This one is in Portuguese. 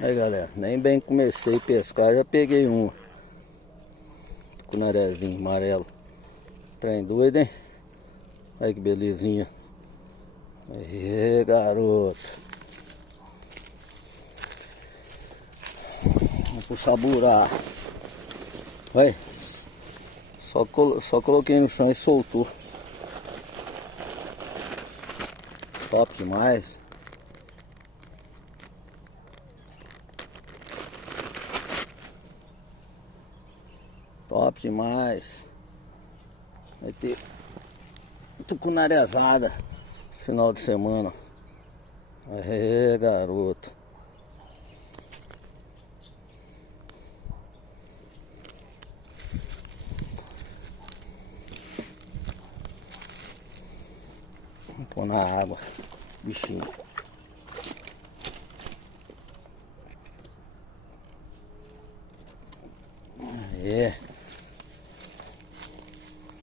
Aí galera, nem bem comecei a pescar, já peguei um tucunarezinho amarelo. Trem doido, hein? Olha que belezinha. Aí, garoto. Vamos puxar buraco. Vai. Só coloquei no chão e soltou. Top demais. Top demais. Vai ter tucunarezada final de semana. Aê, garoto. Vamos pôr na água, bichinho. Aê.